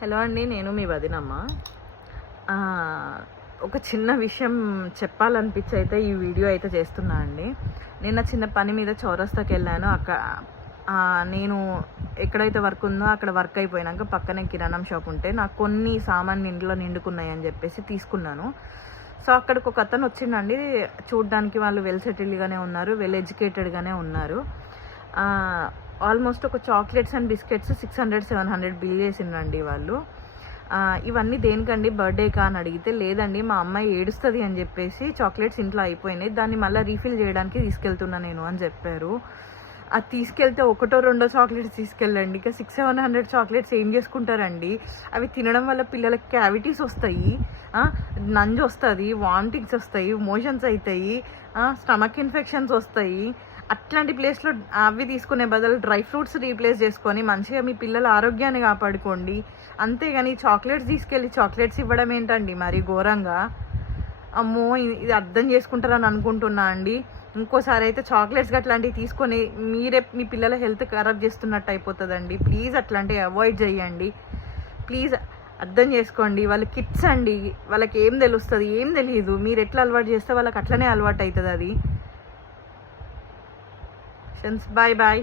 Hello అండి, నేను మీ వదినమ్మ. ఒక చిన్న విషయం చెప్పాలనిపించి అయితే ఈ వీడియో అయితే చేస్తున్నా అండి. నిన్న చిన్న పని మీద చౌరస్తాకి వెళ్ళాను. నేను ఎక్కడైతే వర్క్ ఉందో అక్కడ వర్క్ అయిపోయినాక పక్కనే కిరాణం షాప్ ఉంటే నాకు కొన్ని సామాన్లు ఇంట్లో నిండుకున్నాయి అని చెప్పేసి తీసుకున్నాను. సో అక్కడికి ఒక అతను వచ్చిండండి. చూడ్డానికి వాళ్ళు వెల్ సెటిల్డ్గానే ఉన్నారు, వెల్ ఎడ్యుకేటెడ్గానే ఉన్నారు. ఆల్మోస్ట్ ఒక చాక్లెట్స్ అండ్ బిస్కెట్స్ 600-700 బిల్ చేసిండ్రండి వాళ్ళు. ఇవన్నీ దేనికండి, బర్త్డేకా అని అడిగితే లేదండి మా అమ్మాయి ఏడుస్తుంది అని చెప్పేసి చాక్లెట్స్ ఇంట్లో అయిపోయినాయి, దాన్ని మళ్ళీ రీఫిల్ చేయడానికి తీసుకెళ్తున్నా నేను అని చెప్పారు. అది తీసుకెళ్తే ఒకటో రెండో చాక్లెట్స్ తీసుకెళ్ళండి, ఇక 600-700 చాక్లెట్స్ ఏం చేసుకుంటారండి? అవి తినడం వల్ల పిల్లలకి క్యావిటీస్ వస్తాయి, నంజు వస్తుంది, వామిటింగ్స్ వస్తాయి, మోషన్స్ అవుతాయి, స్టమక్ ఇన్ఫెక్షన్స్ వస్తాయి. అట్లాంటి ప్లేస్లో అవి తీసుకునే బదులు డ్రై ఫ్రూట్స్ రీప్లేస్ చేసుకొని మంచిగా మీ పిల్లల ఆరోగ్యాన్ని కాపాడుకోండి. అంతేగాని చాక్లెట్స్ తీసుకెళ్ళి చాక్లెట్స్ ఇవ్వడం ఏంటండి మరి ఘోరంగా? అమ్మో, ఇది అర్థం చేసుకుంటారని అనుకుంటున్నా అండి. ఇంకోసారి అయితే చాక్లెట్స్ అట్లాంటివి తీసుకొని మీరే మీ పిల్లల హెల్త్ ఖరాబ్ చేస్తున్నట్టు అయిపోతుందండి. ప్లీజ్ అట్లాంటివి అవాయిడ్ చేయండి. ప్లీజ్ అర్థం చేసుకోండి. వాళ్ళ కిడ్స్ అండి, వాళ్ళకి ఏం తెలుస్తుంది? ఏం తెలియదు. మీరు ఎట్లా అలవాటు చేస్తే వాళ్ళకి అట్లనే అలవాటు అవుతుంది. అది. Bye bye.